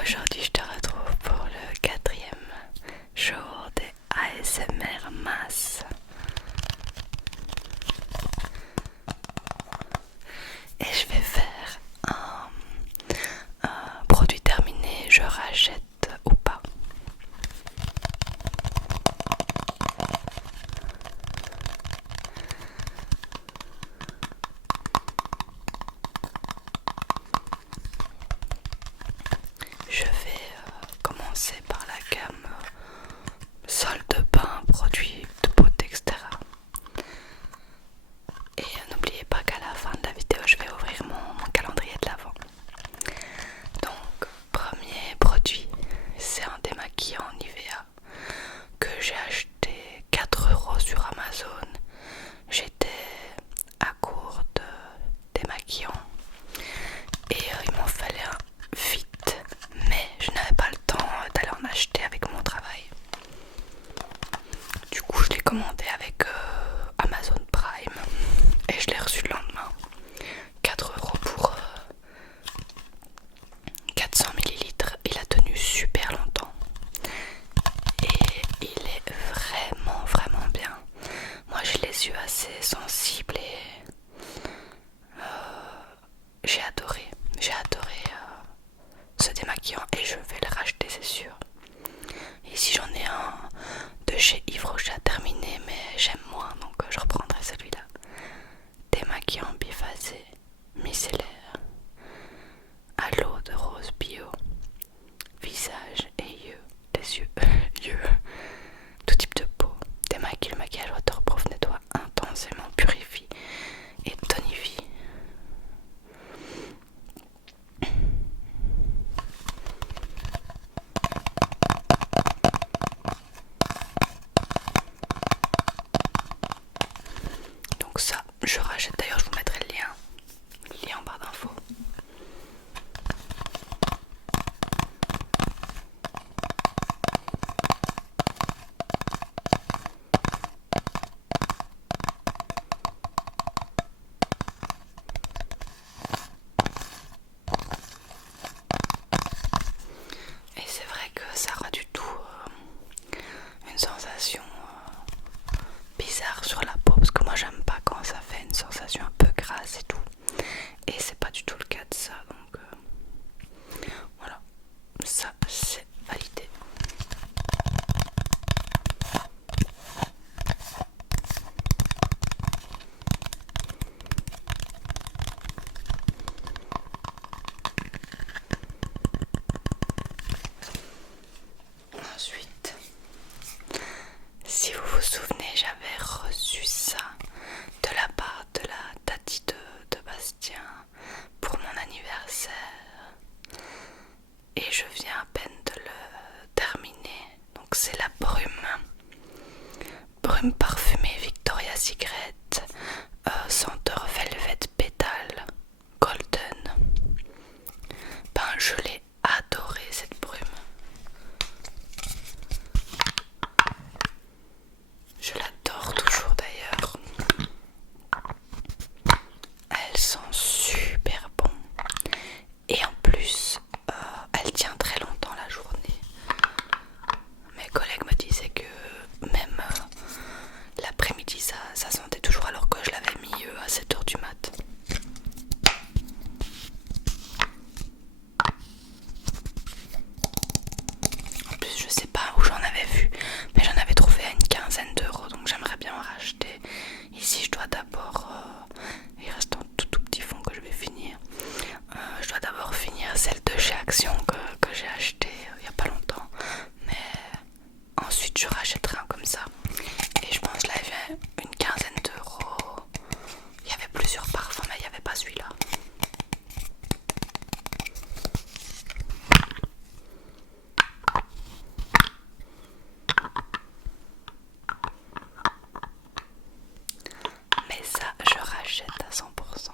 Aujourd'hui, je te retrouve pour le 4e jour des ASMR Masse. Et je vais faire un produit terminé, je rachète ou pas. Je vais commencer par la gamme sol de bain, produits de beauté, etc. Et n'oubliez pas qu'à la fin de la vidéo, je vais ouvrir mon calendrier de l'Avent. Donc, premier produit, c'est un démaquillant Nivea que j'ai acheté 4 € sur Amazon. J'étais à court de démaquillant et il m'en fallait un vite, mais je n'avais pas le temps d'aller en acheter avec mon travail. Du coup, je l'ai commandé avec Amazon Prime et je l'ai reçu le lendemain. 4 € pour 400 ml. Il a tenu super longtemps et il est vraiment bien. Moi, j'ai les yeux assez sensibles et j'ai adoré ce démaquillant et je vais le racheter, c'est sûr. Ici, j'en ai un de chez Yves Rocher terminé, mais j'aime moins, donc je reprendrai celui-là. Démaquillant biphasé micellaire à l'eau de rose bio, visage et yeux, les yeux, yeux, tout type de peau. Démaquille, le maquillage waterproof, nettoie intensément, purifie et tonifie. Donc ça, je rachète, d'ailleurs je vous mettrai le lien en barre d'infos. Et c'est vrai que ça aura du tout une sensation bizarre sur la peau, parce que moi j'aime pas quand ça fait une sensation un peu grasse et tout. Et c'est pas du tout le cas de ça, donc voilà, ça c'est validé. Ensuite, si vous vous souvenez, j'avais reçu ça de la part de la tati de Bastien pour mon anniversaire. Et je viens à peine de le terminer. Donc c'est la brume parfumée Victoria's Secret, senteur Velvet Pétale Golden. Ben je l'ai adoré cette brume. Je l'adore toujours d'ailleurs. Elle sent super bon. Et en plus, elle tient très longtemps la journée. Mes collègues me disaient que même l'après-midi ça sentait toujours, alors que je l'avais mis à 7 h du mat. En plus je sais pas où j'en avais vu, mais j'en avais trouvé à une quinzaine d'euros, donc j'aimerais bien en racheter. Ici je dois d'abord, il reste un tout petit fond que je vais finir. Je dois d'abord finir celle de chez Action que j'ai acheté il y a pas longtemps, mais ensuite je rachèterai un comme ça. Et je pense que je l'avais une quinzaine d'euros. Il y avait plusieurs parfums, mais il n'y avait pas celui-là. Mais ça, je rachète à 100%.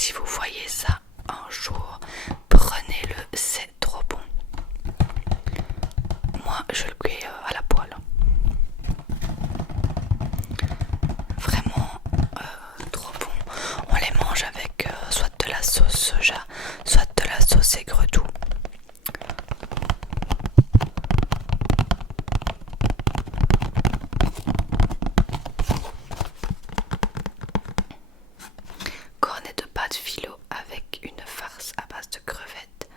si vous voyez ça un jour, prenez-le, c'est trop bon. Moi je le cuis à la poêle. Vraiment trop bon. On les mange avec soit de la sauce soja, soit de la sauce aigre doux. Cornet de pâte philo avec une farce à base de crevettes.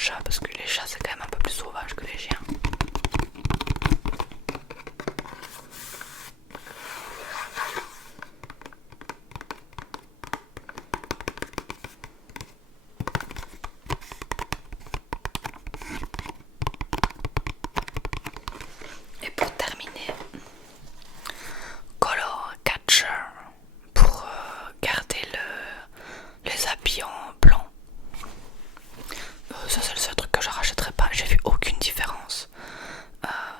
chat parce que les chats c'est quand même un peu plus sauvage que les chiens. Et pour terminer, Color Catcher pour garder les habits en blanc. Ça c'est le seul truc que je rachèterai pas. J'ai vu aucune différence.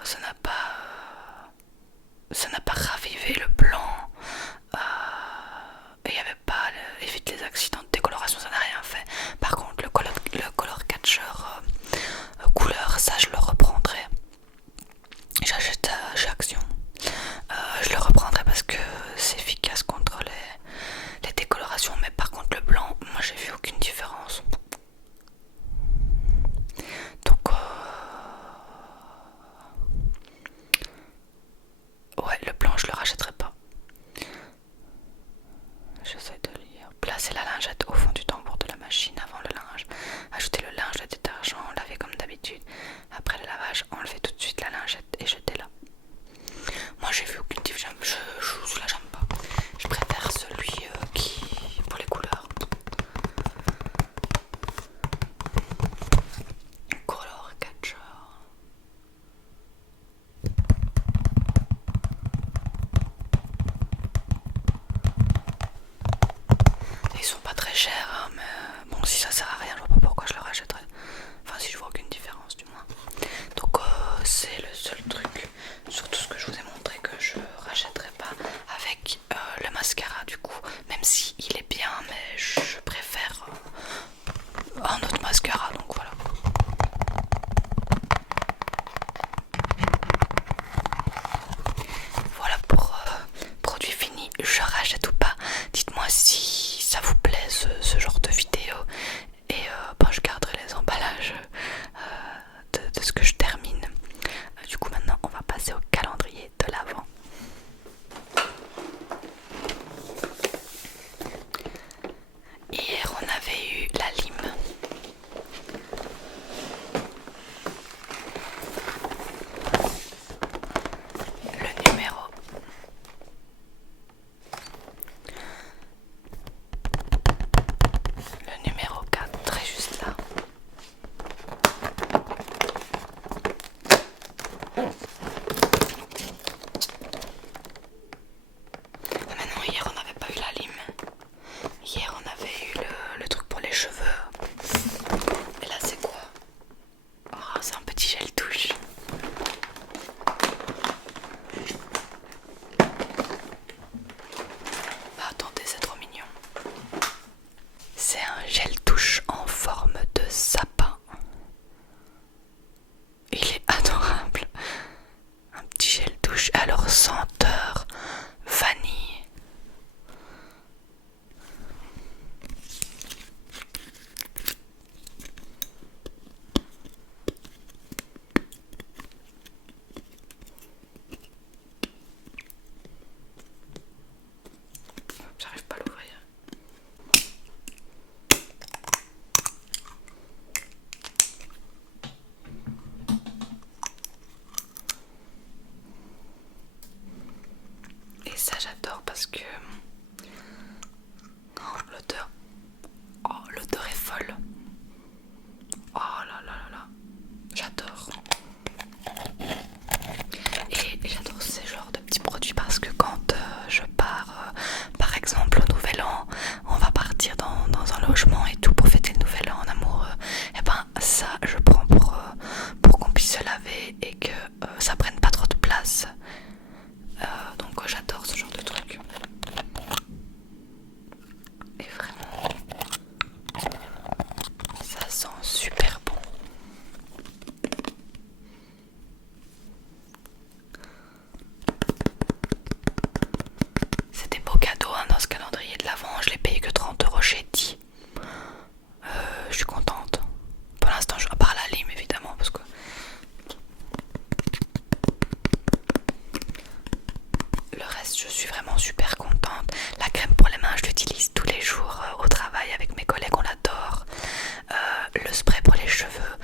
Ça n'a pas ravivé le blanc. Et il n'y avait pas évite les accidents de décoloration, ça n'a rien fait. Par contre le color catcher couleur, ça je le reprendrai. J'achète chez Action. Je le reprendrai parce que c'est efficace contre les décolorations. Mais par contre le blanc, moi j'ai vu aucune différence. les cheveux,